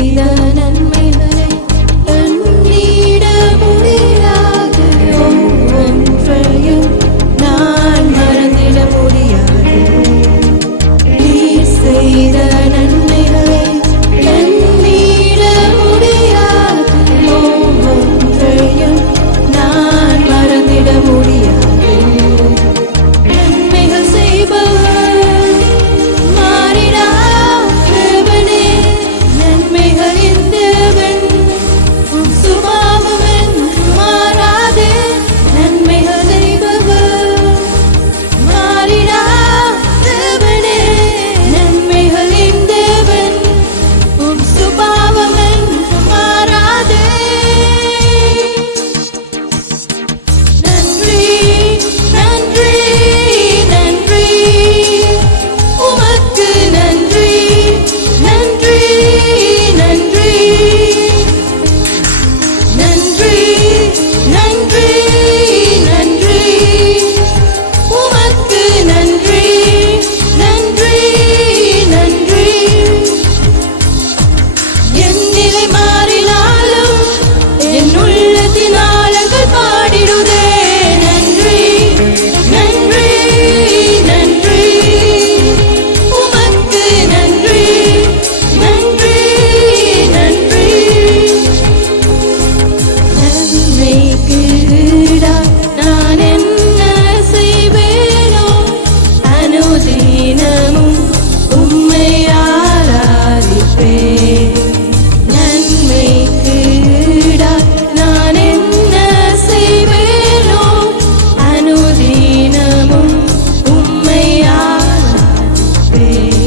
செய்த நன்மைகளை எண்ணிட முடியாது, ஒவ்வொன்றையும் நான் மறந்திட முடியாது. நீர் செய்த நன்மைகளை எண்ணிட முடியாது, ஒவ்வொன்றையும் நான் மறந்திட முடியாது. நன்மைகள் செய்பவர் மாறிடா தேவனே, நன்மைகளின் தேவன் உம் சுபாவம் என்றும் மாறாதே. நன்மைகள் செய்பவர் மாறிடா தேவனே, நன்மைகளின் தேவன் உம் சுபாவம் என்றும் மாறாதே. நன்றி நன்றி நன்றி உமக்கு நன்றி நன்றி நன்றி நன்றி நன்றி நன்றி உமக்கு நன்றி நன்றி நன்றி. என் நிலை மாறினாலும் என் உள்ளத்தின் ஆழங்கள் பாடிடுதே நன்றி நன்றி நன்றி உமக்கு நன்றி நன்றி நன்றி. நன்மைக்கு ஈடாய் நான் என்ன செய்வேனோ, அனுதினமும் உம்மை ஆராதிப்பேன். நன்மைக்கு ஈடாய் நான் என்ன செய்வேனோ, அனுதினமும் உம்மை ஆராதிப்பேன்.